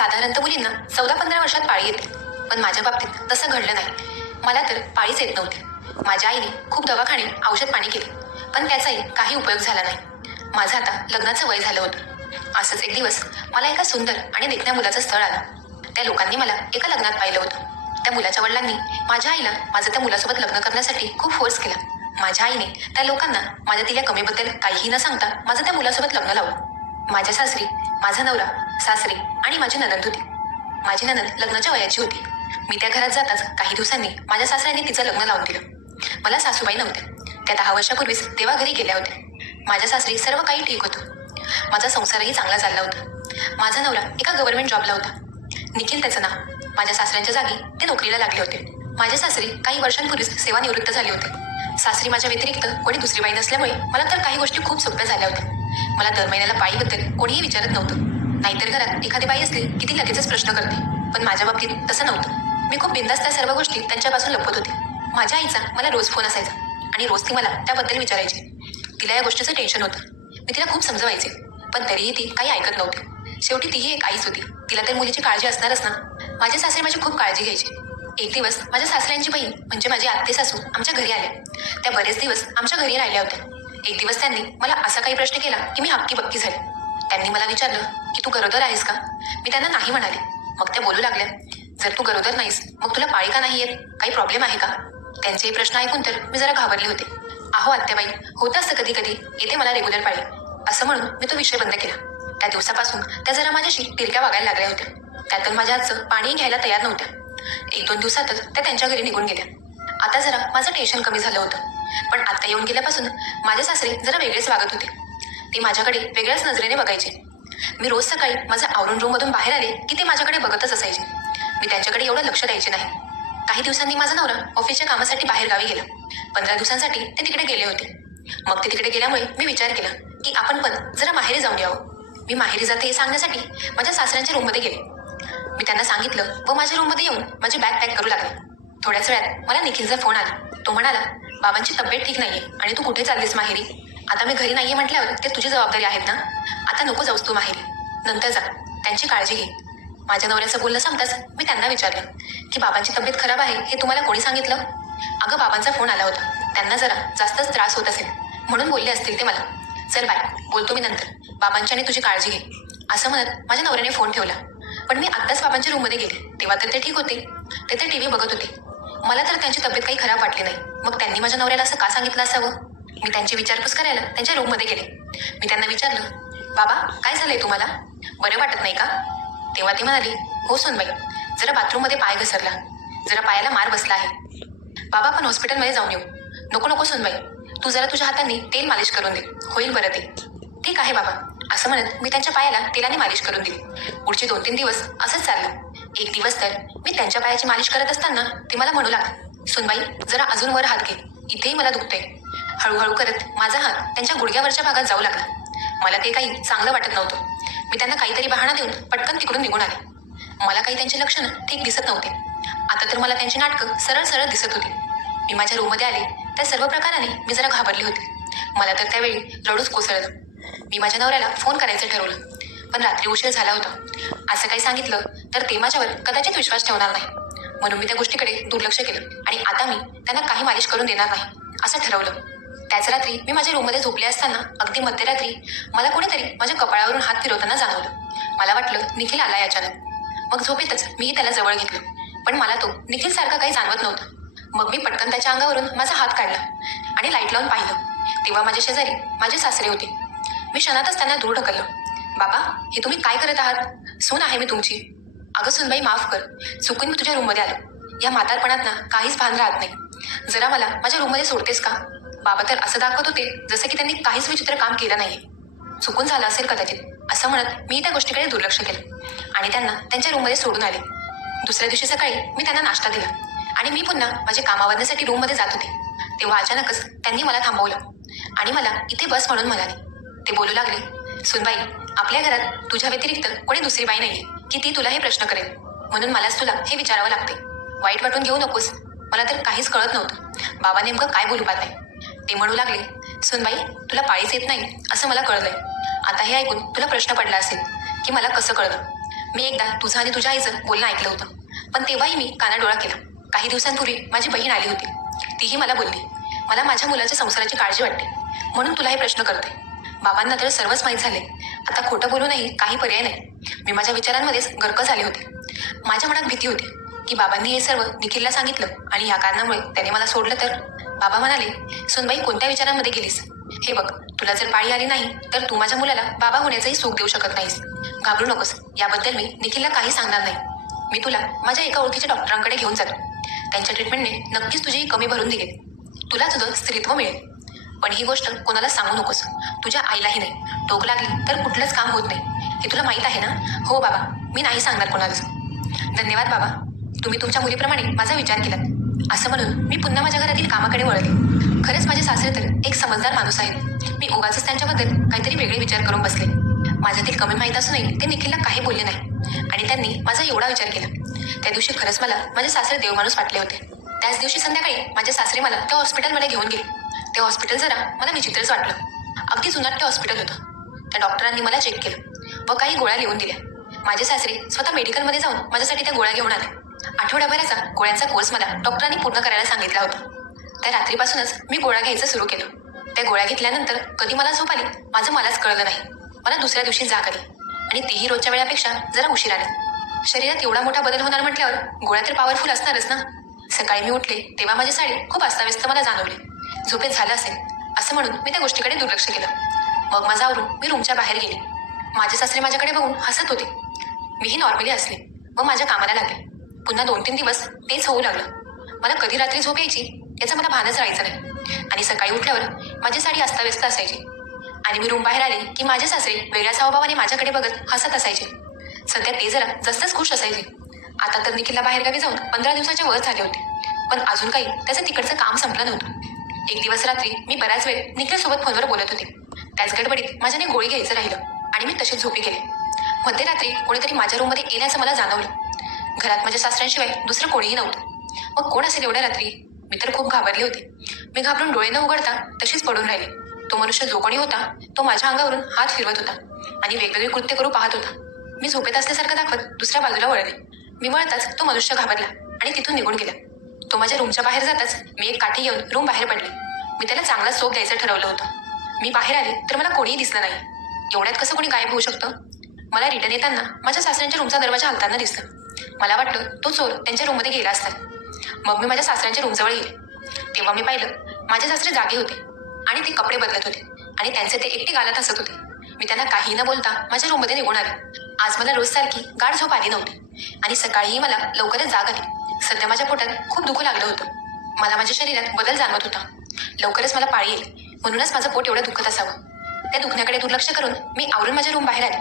साधारणतः मुलींना 14-15 वर्षात पाळी येते, पण माझ्या बाबतीत तसं घडलं नाही. मला तर पाळीच येत नव्हती. माझ्या आईने खूप दवाखाने औषध पाणी केले, पण त्याचाही काही उपयोग झाला नाही. माझं आता लग्नाचं वय झालं होतं. असंच एक दिवस मला एका सुंदर आणि देखण्या मुलाचं स्थळ आलं. त्या लोकांनी मला एका लग्नात पाहिलं होतं. त्या मुलाच्या वडिलांनी माझ्या आईला माझं त्या मुलासोबत लग्न करण्यासाठी खूप फोर्स केला. माझ्या आईने त्या लोकांना माझ्या तिला कमीबद्दल काहीही न सांगता माझं त्या मुलासोबत लग्न लावलं. माझ्या सासरी माझा नवरा, सासरी आणि माझी नणंद होती. माझी नणंद लग्नाच्या वयाची होती. मी त्या घरात जाताच काही दिवसांनी माझ्या सासऱ्यांनी तिचं लग्न लावून दिलं. मला सासूबाई नव्हत्या. त्या 10 वर्षापूर्वीच देवाघरी गेल्या होत्या. माझ्या सासरी सर्व काही ठीक होतं. माझा संसारही चांगला चालला होता. माझा नवरा एका गव्हर्नमेंट जॉबला होता. निखिल त्याचं नाव. माझ्या सासऱ्यांच्या जागी ते नोकरीला लागले होते. माझे सासरी काही वर्षांपूर्वीच सेवानिवृत्त झाले होते. सासरी माझ्या व्यतिरिक्त कोणी दुसरी बाई नसल्यामुळे मला तर काही गोष्टी खूप सोप्या झाल्या होत्या. मला दर महिन्याला पाळीबद्दल कोणीही विचारत नव्हतं. नाहीतर घरात एखादी बाई असली की ती लगेचच प्रश्न करते, पण माझ्या बाबतीत तसं नव्हतं. मी खूप बिंदास त्या सर्व गोष्टी त्यांच्यापासून लपवत होते. माझ्या आईचा मला रोज फोन असायचा आणि रोज ती मला त्याबद्दल विचारायची. तिला या गोष्टीचं टेन्शन होतं. मी तिला खूप समजवायचे, पण तरीही ती काही ऐकत नव्हती. शेवटी तीही एक आईच होती. तिला तर मुलीची काळजी असणारच ना. माझे सासरे माझी खूप काळजी घ्यायचे. एक दिवस माझ्या सासऱ्यांची बहीण म्हणजे माझी आत्ते सासू आमच्या घरी आल्या. त्या बरेच दिवस आमच्या घरी राहिल्या होत्या. एक दिवस त्यांनी मला असा काही प्रश्न केला की मी हक्की बक्की झाले. त्यांनी मला विचारलं की तू गरोदर आहेस का? मी त्यांना नाही म्हणाले. मग त्या बोलू लागल्या, जर तू गरोदर नाहीस मग तुला पाळी का नाही येत? काही प्रॉब्लेम आहे का? त्यांचे हे प्रश्न ऐकून तर मी जरा घाबरले होते. अहो आत्याबाई, होत असतं कधी कधी, येते मला रेग्युलर पाळी, असं म्हणून मी तो विषय बंद केला. त्या दिवसापासून त्या जरा माझ्याशी तिरक्या वागायला लागल्या होत्या. त्यातून माझ्या हातचं पाणी घ्यायला तयार नव्हत्या. 1-2 दिवसातच त्या त्यांच्या घरी निघून गेल्या. आता जरा माझं टेन्शन कमी झालं होतं. पण आता येऊन गेल्यापासून माझे सासरे जरा वेगळेच वागत होते. ते माझ्याकडे वेगळ्याच नजरेने बघायचे. मी रोज सकाळी माझं आवरून रूममधून बाहेर आले की ते माझ्याकडे बघतच असायचे. मी त्यांच्याकडे एवढं लक्ष द्यायचे नाही. काही दिवसांनी माझा नवरा ऑफिसच्या कामासाठी बाहेर गावी गेला. 15 दिवसांसाठी ते तिकडे गेले होते. मग ते तिकडे गेल्यामुळे मी विचार केला की आपण पण जरा माहेरी जाऊन यावं. मी माहेरी जाते हे सांगण्यासाठी माझ्या सासऱ्यांच्या रूममध्ये गेले. मी त्यांना सांगितलं व माझ्या रूममध्ये येऊन माझी बॅग पॅक करू लागले. थोड्याच वेळात मला निखिलचा फोन आला. तो म्हणाला, बाबांची तब्येत ठीक नाहीये आणि तू कुठे चाललीस माहेरी? आता मी घरी नाहीये म्हटल्यावर ते तुझी जबाबदारी आहेत ना. आता नको जाऊस तू माहेरी, नंतर जा, त्यांची काळजी घे. माझ्या नवऱ्याचं बोलणं संपताच मी त्यांना विचारलं की बाबांची तब्येत खराब आहे हे तुम्हाला कोणी सांगितलं? अगं बाबांचा फोन आला होता. त्यांना जरा जास्तच त्रास होत असेल म्हणून बोलले असतील ते मला. चल बाय, बोलतो मी नंतर. बाबांची आणि तुझी काळजी घे, असं म्हणत माझ्या नवऱ्याने फोन ठेवला. पण मी आत्ताच बाबांच्या रूममध्ये गेले तेव्हा तर ते ठीक होते. ते तर टीव्ही बघत होते. मला तर त्यांची तब्येत काही खराब वाटली नाही. मग त्यांनी माझ्या नवऱ्याला असं का सांगितलं असावं? मी त्यांची विचारपूस करायला त्यांच्या रूममध्ये गेले. मी त्यांना विचारलं, बाबा काय झालंय तुम्हाला? बरं वाटत नाही का? तेव्हा ते म्हणाले, हो सोनबाई, जरा बाथरूममध्ये पाय घसरला, जरा पायाला मार बसला आहे. बाबा आपण हॉस्पिटलमध्ये जाऊन येऊ. नको नको सोनबाई, तू जरा तुझ्या हातांनी तेल मालिश करून दे, होईल बरं ते. ठीक आहे बाबा, असं म्हणत मी त्यांच्या पायाला तेलाने मालिश करून दिली. पुढचे 2-3 दिवस असंच चाललं. एक दिवस तर मी त्यांच्या पायाची मालिश करत असताना ते मला म्हणू लागले, सोनबाई जरा अजून वर हात घे, इथेही मला दुखतंय. हळूहळू करत माझा हात त्यांच्या गुडघ्यावरच्या भागात जाऊ लागला. मला ते काही चांगलं वाटत नव्हतं. मी त्यांना काहीतरी बहाणा देऊन पटकन तिकडून निघून आले. मला काही त्यांची लक्षणं ठीक दिसत नव्हते. आता तर मला त्यांची नाटकं सरळ सरळ दिसत होती. मी माझ्या रूममध्ये आले. त्या सर्व प्रकाराने मी जरा घाबरली होती. मला तर त्यावेळी रडूच कोसळलं. मी माझ्या नवऱ्याला फोन करायचं ठरवलं, पण रात्री उशीर झाला होता. असं काही सांगितलं तर ते माझ्यावर कदाचित विश्वास ठेवणार नाही, म्हणून मी त्या गोष्टीकडे दुर्लक्ष केलं आणि आता मी त्यांना काही मालिश करून देणार नाही असं ठरवलं. त्याच रात्री मी माझ्या रूममध्ये झोपले असताना अगदी मध्यरात्री मला कोणीतरी माझ्या कपाळावरून हात फिरवताना जाणवलं. मला वाटलं निखिल आलाय अचानक. मग झोपेतच मीही त्याला जवळ घेतलं, पण मला तो निखिल सारखा काही जाणवत नव्हता. मग मी पटकन त्याच्या अंगावरून माझा हात काढला आणि लाईट लावून पाहिलं. तेव्हा माझ्या शेजारी माझे सासरे होते. मी क्षणातच त्यांना दूर ढकललं. बाबा, हे तुम्ही काय करत आहात? सून आहे मी तुमची. अगं सुनबाई माफ कर, चुकून मी तुझ्या रूममध्ये आलो. या म्हातारपणात ना काहीच भान राहत नाही. जरा मला माझ्या रूममध्ये सोडतेस का? बाबा तर असं दाखवत होते जसं की त्यांनी काहीच विचित्र काम केलं नाहीये. चुकून झालं असेल कदाचित, असं म्हणत मी त्या गोष्टीकडे दुर्लक्ष केलं आणि त्यांना त्यांच्या रूममध्ये सोडून आले. दुसऱ्या दिवशी सकाळी मी त्यांना नाश्ता दिला आणि मी पुन्हा माझे काम आवरण्यासाठी रूममध्ये जात होते. तेव्हा अचानकच त्यांनी मला थांबवलं आणि मला इथे बस म्हणून म्हणाले. ते बोलू लागले, सुनबाई, आपल्या घरात तुझ्या व्यतिरिक्त कोणी दुसरी बाई नाहीये की ती तुला हे प्रश्न करेल, म्हणून मलाच तुला हे विचारावं लागते. वाईट वाटून घेऊ नकोस. मला तर काहीच कळत नव्हतं बाबा नेमकं काय बोलू पाहताय. ते म्हणू लागले, सुनबाई, तुला पाळीच येत नाही असं मला कळलंय. आता हे ऐकून तुला प्रश्न पडला असेल की मला कसं कळलं. मी एकदा तुझं आणि तुझ्या आईचं बोलणं ऐकलं होतं, पण तेव्हाही मी कानाडोळा केला. काही दिवसांपूर्वी माझी बहीण आली होती. तीही मला बोलली, मला माझ्या मुलाच्या संसाराची काळजी वाटते, म्हणून तुला हे प्रश्न करते. बाबांना तर सर्वच माहीत झाले. आता खोटं बोलूनही काही पर्याय नाही. मी माझ्या विचारांमध्येच गर्क झाले होते. माझ्या मनात भीती होती की बाबांनी हे सर्व निखिलला सांगितलं आणि या कारणामुळे त्याने मला सोडलं तर. बाबा म्हणाले, सुनबाई कोणत्या विचारांमध्ये गेलीस? हे बघ, तुला जर पाळी आली नाही तर तू माझ्या मुलाला बाबा होण्याचंही सुख देऊ शकत नाहीस. घाबरू नकोस, याबद्दल मी निखिलला काही सांगणार नाही. मी तुला माझ्या एका ओळखीच्या डॉक्टरांकडे घेऊन जातो. त्यांच्या ट्रीटमेंटने नक्कीच तुझी कमी भरून दिली. तुला तुझं स्त्रीत्व मिळेल. पण ही गोष्ट कोणाला सांगू नकोस, तुझ्या आईलाही नाही. टोक लागली तर कुठलंच काम होत नाही, हे तुला माहीत आहे ना? हो बाबा, मी नाही सांगणार कोणालाच. धन्यवाद बाबा, तुम्ही तुमच्या मुलीप्रमाणे माझा विचार केलात. असं म्हणून मी पुन्हा माझ्या घरातील कामाकडे वळले. खरंच माझे सासरे तर एक समजदार माणूस आहे. मी उगाचच त्यांच्याबद्दल काहीतरी वेगळे विचार करून बसले. माझ्यातील कमी माहीत असूनही ते निखिलला काही बोलले नाही आणि त्यांनी माझा एवढा विचार केला. त्या दिवशी खरंच मला माझे सासरे देवमाणूस वाटले होते. त्याच दिवशी संध्याकाळी माझे सासरे मला त्या हॉस्पिटलमध्ये घेऊन गेले. ते हॉस्पिटल जरा मला विचित्रच वाटलं. अगदी जुनाट ते हॉस्पिटल होतं. त्या डॉक्टरांनी मला चेक केलं व काही गोळ्या लिहून दिल्या. माझे सासरे स्वतः मेडिकलमध्ये जाऊन माझ्यासाठी त्या गोळ्या घेऊन आले. आठवड्याभराचा गोळ्यांचा कोर्स मला डॉक्टरांनी पूर्ण करायला सांगितला होता. त्या रात्रीपासूनच मी गोळ्या घ्यायचं सुरू केलं. त्या गोळ्या घेतल्यानंतर कधी मला झोप आली माझं मलाच कळलं नाही. मला दुसऱ्या दिवशी जाग आली आणि तीही रोजच्या वेळापेक्षा जरा उशिराने. शरीरात एवढा मोठा बदल होणार म्हटल्यावर गोळ्या तर पॉवरफुल असणारच ना. सकाळी मी उठले तेव्हा माझी साडी खूप अस्ताव्यस्त मला जाणवली. झोपेत झालं असेल असं म्हणून मी त्या गोष्टीकडे दुर्लक्ष केलं. मग माझा आवरून मी रूमच्या बाहेर गेले. माझे सासरे माझ्याकडे बघून हसत होते. मीही नॉर्मली असले व माझ्या कामाला लागले. पुन्हा 2-3 दिवस तेच होऊ लागलं. मला कधी रात्री झोप यायची याचं मला भानच राहायचं नाही आणि सकाळी उठल्यावर माझी साडी अस्ताव्यस्त असायची आणि मी रूम बाहेर आले की माझे सासरे वेगळ्या हावभावाने माझ्याकडे बघत हसत असायचे. सध्या ते जरा जास्तच खुश असायचे. आता तर निखिलला बाहेरगावी जाऊन 15 दिवसाच्या वर झाले होते, पण अजून काही त्याचं तिकडचं काम संपलं नव्हतं. एक दिवस रात्री मी बराच वेळ निखिलसोबत फोनवर बोलत होते. त्याच गडबडीत माझ्याने गोळी घ्यायचं राहिलं आणि मी तशीच झोपी गेले. मध्यरात्री कोणीतरी माझ्या रूममध्ये येण्याचं मला जाणवलं. घरात माझ्या सासऱ्यांशिवाय दुसरं कोणीही नव्हतं. मग कोण असेल एवढ्या रात्री? मी तर खूप घाबरले होते. मी घाबरून डोळे न उघडता तशीच पडून राहिले. तो मनुष्य जो कोणी होता तो माझ्या अंगावरून हात फिरवत होता आणि वेगवेगळे कृत्य करू पाहत होता. मी झोपेत असल्यासारखं दाखवत दुसऱ्या बाजूला वळले. मी वळताच तो मनुष्य घाबरला आणि तिथून निघून गेला. तो माझ्या रूमच्या बाहेर जाताच मी एक काठी घेऊन रूम बाहेर पडले. मी त्याला चांगला सोप द्यायचं ठरवलं होतं. मी बाहेर आले तर मला कोणीही दिसलं नाही. एवढ्यात कसं कोणी गायब होऊ शकतं? मला रिटर्न येताना माझ्या सासऱ्यांच्या रूमचा दरवाजा हलताना दिसला. मला वाटलं तो चोर त्यांच्या रूममध्ये गेला असता. मग मी माझ्या सासऱ्यांच्या रूमजवळ गेले. तेव्हा मी पाहिलं माझे सासरे जागे होते आणि ते कपडे बदलत होते आणि त्यांचे ते एकटे गालात हसत होते. मी त्यांना काही न बोलता माझ्या रूममध्ये निघून आले. आज मला रोजसारखी गाढ झोप आली नव्हती आणि सकाळीही मला लवकरच जाग आली. सध्या माझ्या पोटात खूप दुखू लागलं होतं. मला माझ्या शरीरात बदल जाणवत होता. लवकरच मला पाळी येईल म्हणूनच माझं पोट एवढं दुखत असावं. त्या दुखण्याकडे दुर्लक्ष करून मी आवरून माझ्या रूम बाहेर आले.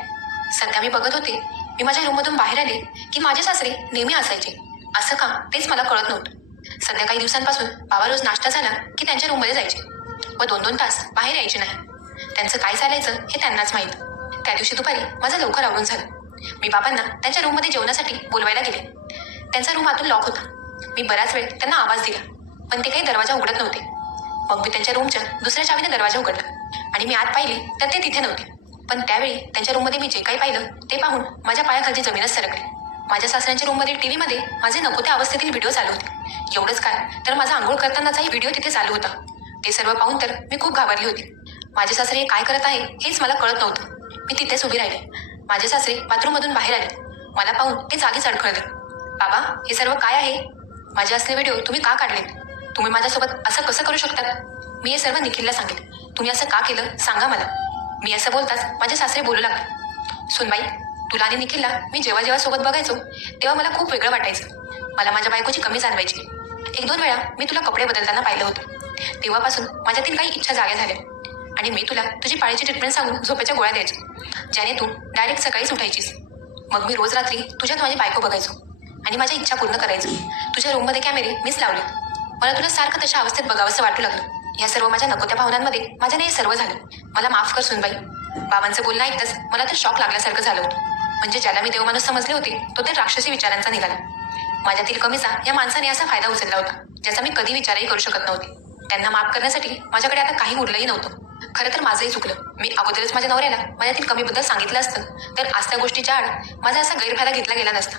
सध्या मी बघत होते, मी माझ्या रूममधून बाहेर आले की माझे सासरे नेहमी असायचे. असं का तेच मला कळत नव्हतं. सध्या काही दिवसांपासून बाबा रोज नाश्ता झाला की त्यांच्या रूममध्ये जायचे व 2-2 तास बाहेर यायचे नाही. त्यांचं काय चालायचं हे त्यांनाच माहीत. त्या दिवशी दुपारी माझं लवकर आवरून झालं. मी बाबांना त्यांच्या रूममध्ये जेवणासाठी बोलवायला गेले. त्यांचा रूम आतून लॉक होता. मी बराच वेळ त्यांना आवाज दिला पण ते काही दरवाजा उघडत नव्हते. मग मी त्यांच्या रूमच्या दुसऱ्या चावीने दरवाजा उघडला आणि मी आत पाहिले तर ते तिथे नव्हते. पण त्यावेळी त्यांच्या रूममध्ये मी जे काही पाहिलं ते पाहून माझ्या पायाखालची जमीनच सरकली. माझ्या सासऱ्यांच्या रूममध्ये टीव्हीमध्ये माझे नको त्या अवस्थेतील व्हिडिओ चालू होते. एवढंच काय तर माझा आंघोळ करतानाचाही व्हिडिओ तिथे चालू होता. ते सर्व पाहून तर मी खूप घाबरली होती. माझे सासरे काय करत आहे हेच मला कळत नव्हतं. मी तिथेच उभी राहिले. माझे सासरे बाथरूममधून बाहेर आले. मला पाहून ते जागीच अडखळले. बाबा, हे सर्व काय आहे? माझे असले व्हिडिओ तुम्ही का काढलेत? तुम्ही माझ्यासोबत असं कसं करू शकतात? मी हे सर्व निखिलला सांगेन. तुम्ही असं का केलं सांगा मला. मी असं बोलताच माझे सासरे बोलू लागले. सुनबाई, तुला आणि निखिलला मी जेव्हा जेव्हा सोबत बघायचो तेव्हा मला खूप वेगळं वाटायचं. मला माझ्या बायकोची कमी जाणवायची. 1-2 वेळा मी तुला कपडे बदलताना पाहिलं होतं. तेव्हापासून माझ्यातील काही इच्छा जाग्या झाल्या आणि मी तुला तुझी पाळीची ट्रीटमेंट सांगून झोपेच्या गोळ्या द्यायचो, ज्याने तू डायरेक्ट सकाळीच उठायचीस. मग मी रोज रात्री तुझ्यात माझी बायको बघायचो आणि माझ्या इच्छा पूर्ण करायचो. तुझ्या रूममध्ये कॅमेरे मीच लावले. मला तुला सारखं तशा अवस्थेत बघावंसं वाटू लागलं. या सर्व माझ्या नको त्या भावनांमध्ये माझ्याने हे सर्व झालं. मला माफ कर सुनबाई. बाबांचं बोलणं ऐकताच मला तर शॉक लागल्यासारखं झालं होतं. म्हणजे ज्याला मी देवमाणूस समजले होते तो तर राक्षसी विचारांचा निघाला. माझ्यातील कमीचा या माणसाने असा फायदा उचलला होता ज्याचा मी कधी विचारही करू शकत नव्हते. त्यांना माफ करण्यासाठी माझ्याकडे आता काही उरलंही नव्हतं. खरं तर माझंही चुकलं. मी अगोदरच माझ्या नवऱ्याला माझ्यातील कमीबद्दल सांगितलं असतं तर आज त्या गोष्टीच्या आड माझा असा गैरफायदा घेतला गेला नसता.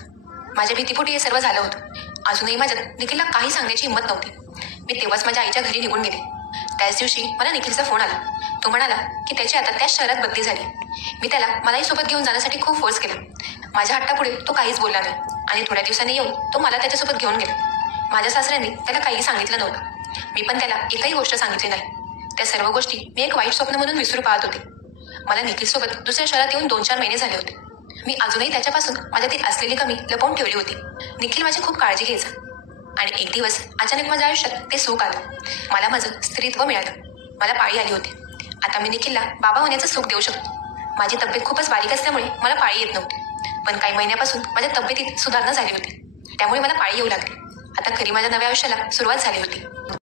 माझ्या भीतीपोटी हे सर्व झालं होतं. अजूनही माझ्यात निखिलला काही सांगण्याची हिंमत नव्हती. मी तेव्हाच माझ्या आईच्या घरी निघून गेले. त्याच दिवशी मला निखिलचा फोन आला. तो म्हणाला की त्याची आता त्याच शहरात बदली झाली. मी त्याला मलाही सोबत घेऊन जाण्यासाठी खूप फोर्स केला. माझ्या हट्टापुढे तो काहीच बोलला नाही आणि थोड्या दिवसांनी येऊन तो मला त्याच्यासोबत घेऊन गेला. माझ्या सासऱ्यांनी त्याला काहीही सांगितलं नव्हतं. मी पण त्याला एकही गोष्ट सांगितली नाही. त्या सर्व गोष्टी मी एक वाईट स्वप्न म्हणून विसरू पाहत होते. मला निखिलसोबत दुसऱ्या शहरात येऊन 2-4 महिने झाले होते. मी अजूनही त्याच्यापासून माझ्यातील असलेली कमी लपवून ठेवली होती. निखिल माझी खूप काळजी घ्यायचा आणि एक दिवस अचानक माझ्या आयुष्यात ते सुख आलं. मला माझं स्त्रीत्व मिळालं. मला पाळी आली होती. आता मी निखिलला बाबा होण्याचं सुख देऊ शकतो. माझी तब्येत खूपच बारीक असल्यामुळे मला पाळी येत नव्हती. पण काही महिन्यापासून माझ्या तब्येतीत सुधारणा झाली होती. त्यामुळे मला पाळी येऊ लागली. आता खरी माझ्या नव्या आयुष्याला सुरुवात झाली होती.